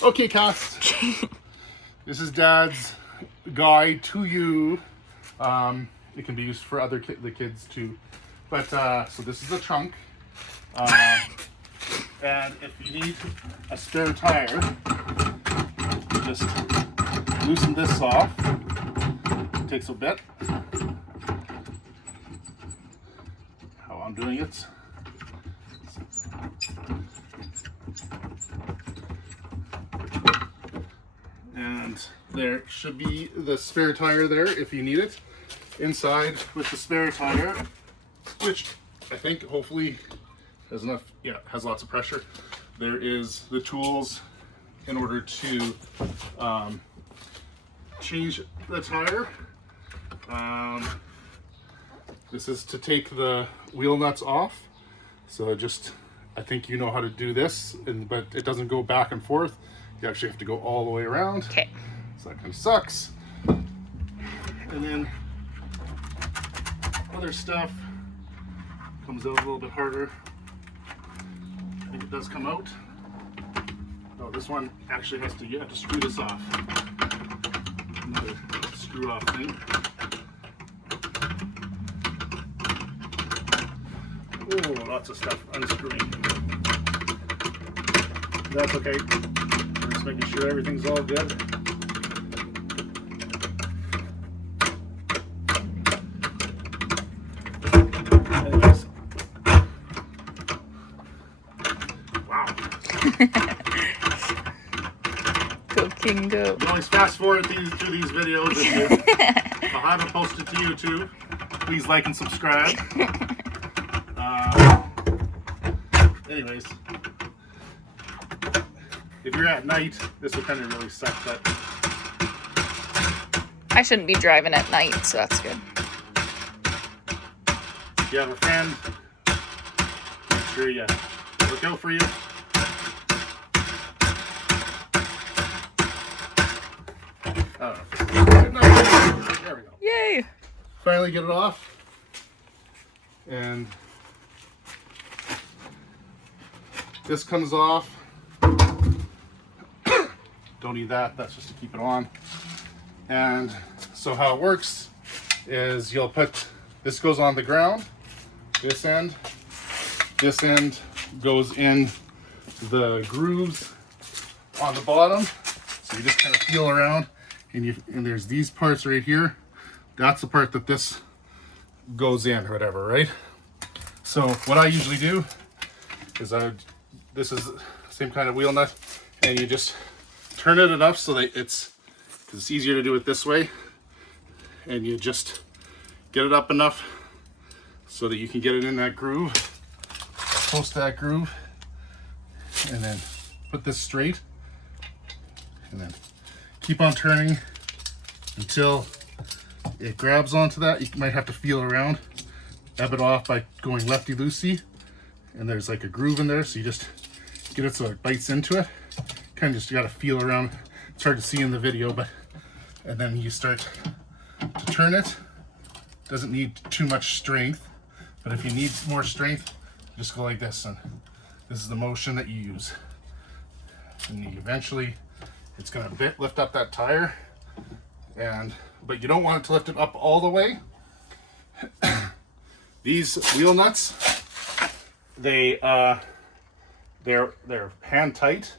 Okay, Cass. This is Dad's guide to you. It can be used for the kids too. But so this is the trunk. And if you need a spare tire, just loosen this off. It takes a bit. How I'm doing it. And there should be the spare tire there if you need it. Inside with the spare tire, which I think hopefully has enough, has lots of pressure. There is the tools in order to change the tire. This is to take the wheel nuts off. So I think you know how to do this, but it doesn't go back and forth. You actually have to go all the way around. Okay. So that kind of sucks. And then other stuff comes out a little bit harder. I think it does come out. Oh, this one actually you have to screw this off. Another screw off thing. Oh, lots of stuff unscrewing. That's okay. We're just making sure everything's all good. Anyways. Wow. Go King, go. You always fast forward through these videos. I'll have it posted to YouTube. Please like and subscribe. Anyways, if you're at night, this will kind of really suck, but I shouldn't be driving at night, so that's good. if you have a friend, make sure you look out for you. There we go. Yay! Finally get it off. And this comes off. Don't need that, that's just to keep it on. And so how it works is you'll put, this goes on the ground, this end goes in the grooves on the bottom. So you just kind of feel around and there's these parts right here. That's the part that this goes in or whatever, right? So what I usually do is this is the same kind of wheel nut, and you just turn it enough so that it's easier to do it this way, and you just get it up enough so that you can get it in that groove, close to that groove, and then put this straight, and then keep on turning until it grabs onto that. You might have to feel around, ebb it off by going lefty-loosey, and there's like a groove in there, so you just get it so it bites into it. Kind of just got to feel around. It's hard to see in the video, and then you start to turn it. Doesn't need too much strength, but if you need more strength, just go like this, and this is the motion that you use. And eventually, it's going to lift up that tire, but you don't want it to lift it up all the way. These wheel nuts, they're hand tight,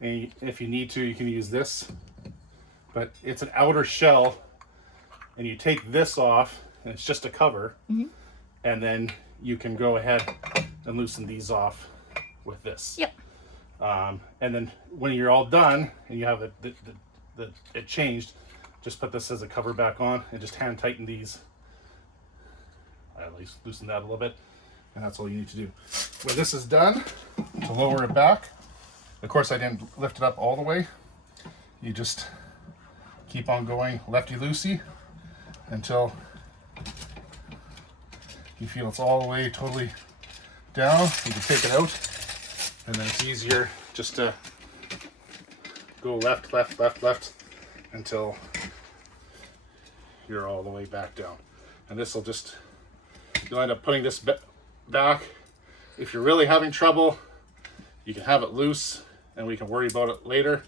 and if you need to, you can use this, but it's an outer shell, and you take this off, and it's just a cover, and then you can go ahead and loosen these off with this. Yep. And then when you're all done and you have it changed, just put this as a cover back on and just hand tighten these. I at least loosen that a little bit, and that's all you need to do. When this is done, to lower it back, of course I didn't lift it up all the way. You just keep on going lefty-loosey until you feel it's all the way totally down. You can take it out, and then it's easier just to go left, left, left, left until you're all the way back down. And this will just, you'll end up putting this back. If you're really having trouble, you can have it loose and we can worry about it later.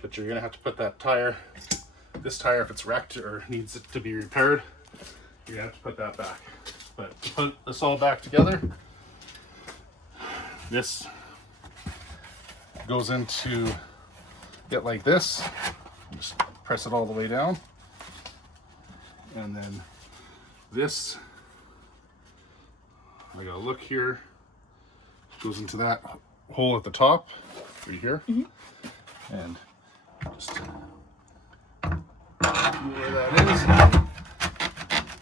But you're gonna have to put that tire, this tire, if it's wrecked or needs it to be repaired, you have to put that back. But to put this all back together, this goes into it like this. Just press it all the way down. And then this, I gotta look here, goes into that hole at the top, right here. And just see where that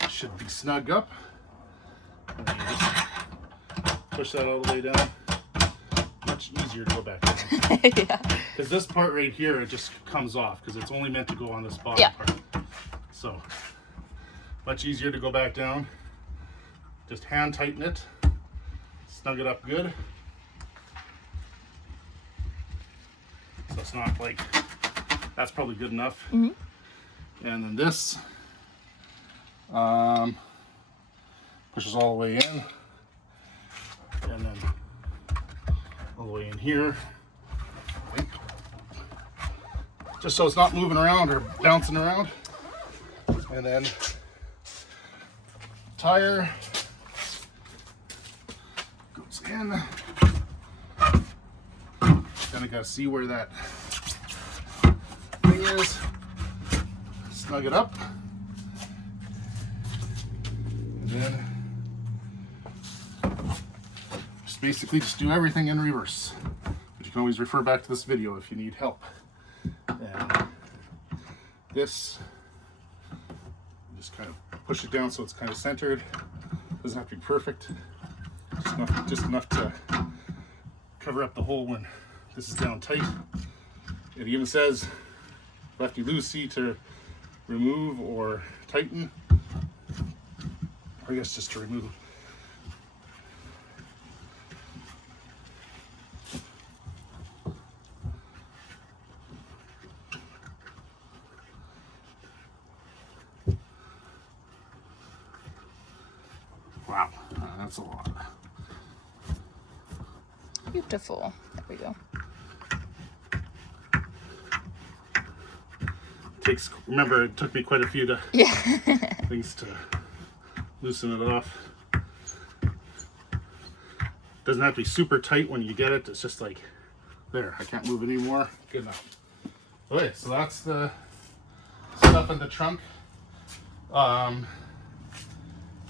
is. Should be snug up. And then you just push that all the way down. Much easier to go back down. Yeah. Because this part right here, it just comes off because it's only meant to go on this bottom part. So much easier to go back down. Just hand tighten it, snug it up good. So it's not like, that's probably good enough. And then this pushes all the way in, and then all the way in here. Just so it's not moving around or bouncing around. And then tire goes in. Then I gotta see where that thing is. Snug it up. And then basically just do everything in reverse. But you can always refer back to this video if you need help. And this, just kind of push it down so it's kind of centered. Doesn't have to be perfect. Just enough to cover up the hole when this is down tight. It even says lefty loosey to remove or tighten. Or I guess just to remove. Wow, that's a lot. Beautiful. There we go. Remember, it took me quite a few Yeah. things to loosen it off. Doesn't have to be super tight when you get it. It's just like, there, I can't move it anymore. Good enough. Okay, so that's the stuff in the trunk.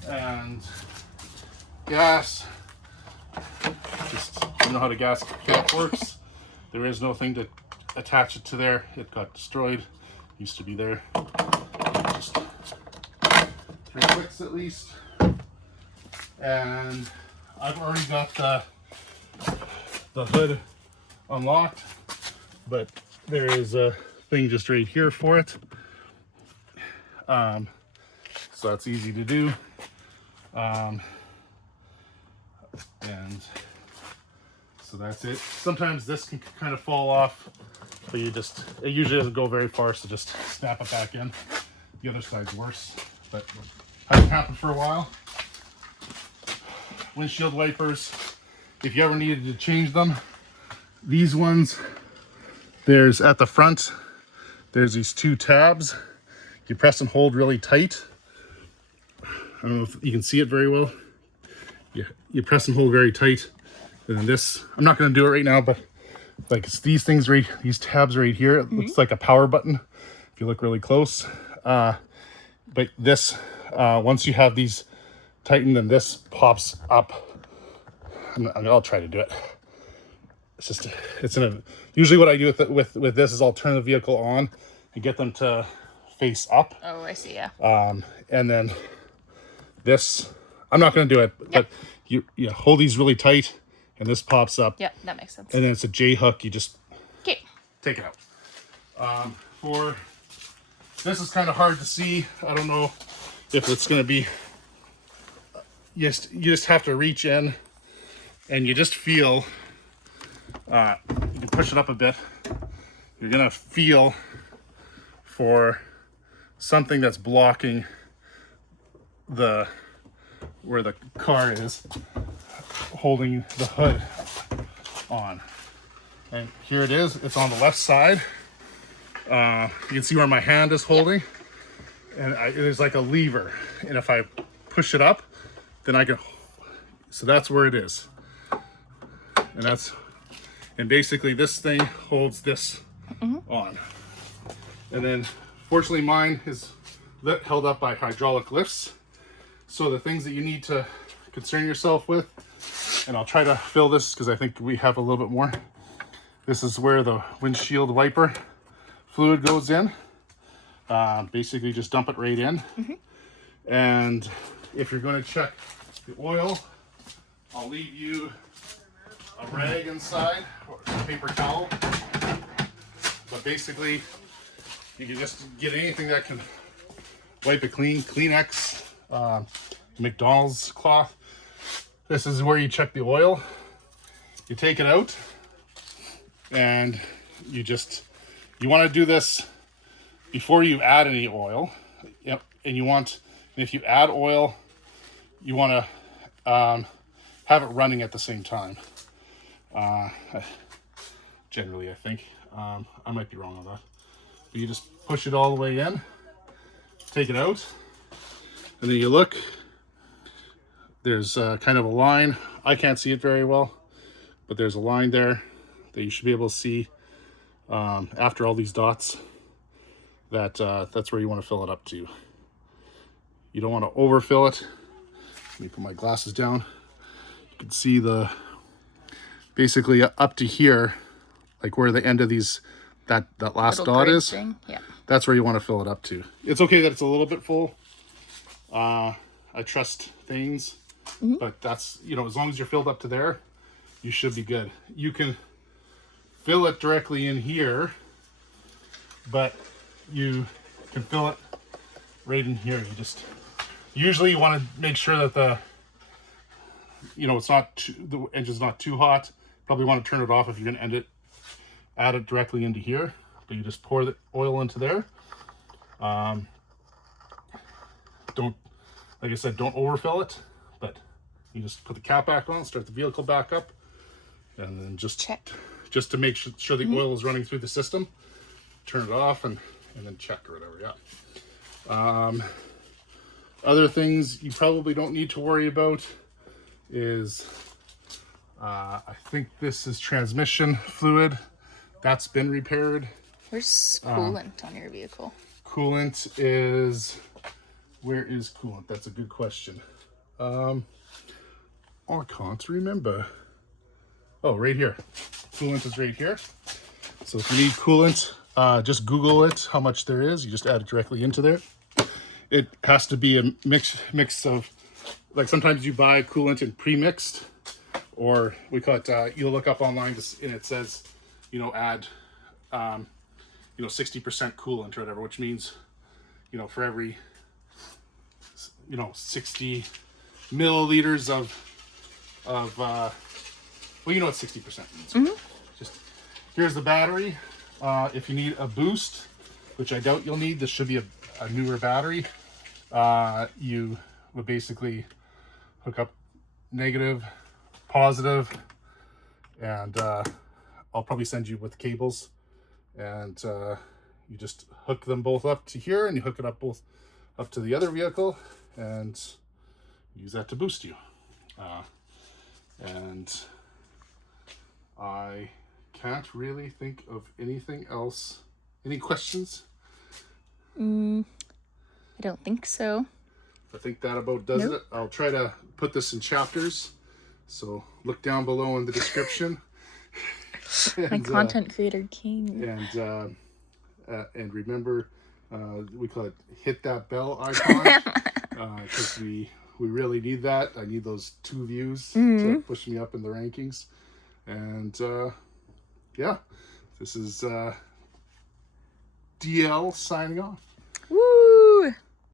And gas. Just, you know how the gas cap works. There is no thing to attach it to there. It got destroyed. Used to be there. Just 3 clicks at least. And I've already got the hood unlocked, but there is a thing just right here for it. So that's easy to do. And so that's it. Sometimes this can kind of fall off, but it usually doesn't go very far, so just snap it back in. The other side's worse, but hasn't happened for a while. Windshield wipers, if you ever needed to change them, these ones, there's at the front, there's these 2 tabs. You press and hold really tight. I don't know if you can see it very well. You press and hold very tight. And then this, I'm not going to do it right now, but like it's these things right, these tabs right here. It looks like a power button if you look really close. But this, once you have these tightened, then this pops up. I'll try to do it. It's just, usually what I do with this is I'll turn the vehicle on and get them to face up. Oh, I see. Yeah. And then this, I'm not going to do it, but you hold these really tight and this pops up. Yeah, that makes sense. And then it's a J hook. You just Okay. take it out. This is kind of hard to see. I don't know if it's going to be, you just have to reach in and you just feel, you can push it up a bit. You're going to feel for something that's blocking where the car is holding the hood on. And here it is. It's on the left side. You can see where my hand is holding. And there's like a lever. And if I push it up, then I can... So that's where it is. And basically this thing holds this on. And then fortunately mine is held up by hydraulic lifts. So the things that you need to concern yourself with, and I'll try to fill this because I think we have a little bit more. This is where the windshield wiper fluid goes in. Basically just dump it right in. And if you're going to check the oil, I'll leave you a rag inside or a paper towel. But basically, you can just get anything that can wipe it clean. Kleenex, McDonald's cloth. This is where you check the oil. You take it out, and you want to do this before you add any oil. Yep. And if you add oil, you want to have it running at the same time. Generally, I think. I might be wrong on that. But you just push it all the way in, take it out, and then you look. There's kind of a line. I can't see it very well, but there's a line there that you should be able to see after all these dots. That's where you want to fill it up to. You don't want to overfill it. Let me put my glasses down. You can see basically up to here, like where the end of that last Little dot grid is. thing. Yeah. That's where you want to fill it up to. It's okay that it's a little bit full. I trust things, but that's, as long as you're filled up to there, you should be good. You can fill it directly in here, but you can fill it right in here. Usually you want to make sure that the engine's not too hot. Probably want to turn it off if you're going to add it directly into here. But you just pour the oil into there. Like I said, don't overfill it, but you just put the cap back on, start the vehicle back up, and then just check. Just to make sure the oil is running through the system. Turn it off and then check or whatever. Yeah. Other things you probably don't need to worry about is I think this is transmission fluid. That's been repaired. Where's coolant on your vehicle? Coolant is... Where is coolant? That's a good question. I can't remember. Oh, right here. Coolant is right here. So if you need coolant, just Google it, how much there is. You just add it directly into there. It has to be a mix of, like sometimes you buy coolant in pre-mixed, or we call it, you'll look up online and it says, add, 60% coolant or whatever, which means, for every, 60 milliliters of what 60% means. Just, here's the battery. If you need a boost, which I doubt you'll need, this should be a newer battery. You would basically hook up negative, positive, and I'll probably send you with cables, and you just hook them both up to here, and you hook it up both up to the other vehicle, and use that to boost you. And I can't really think of anything else. Any questions? I don't think so. I think that about does it. I'll try to put this in chapters, so look down below in the description. My content creator king. And remember, we call it hit that bell icon, because we really need that. I need those 2 views to push me up in the rankings. And yeah, this is DL signing off.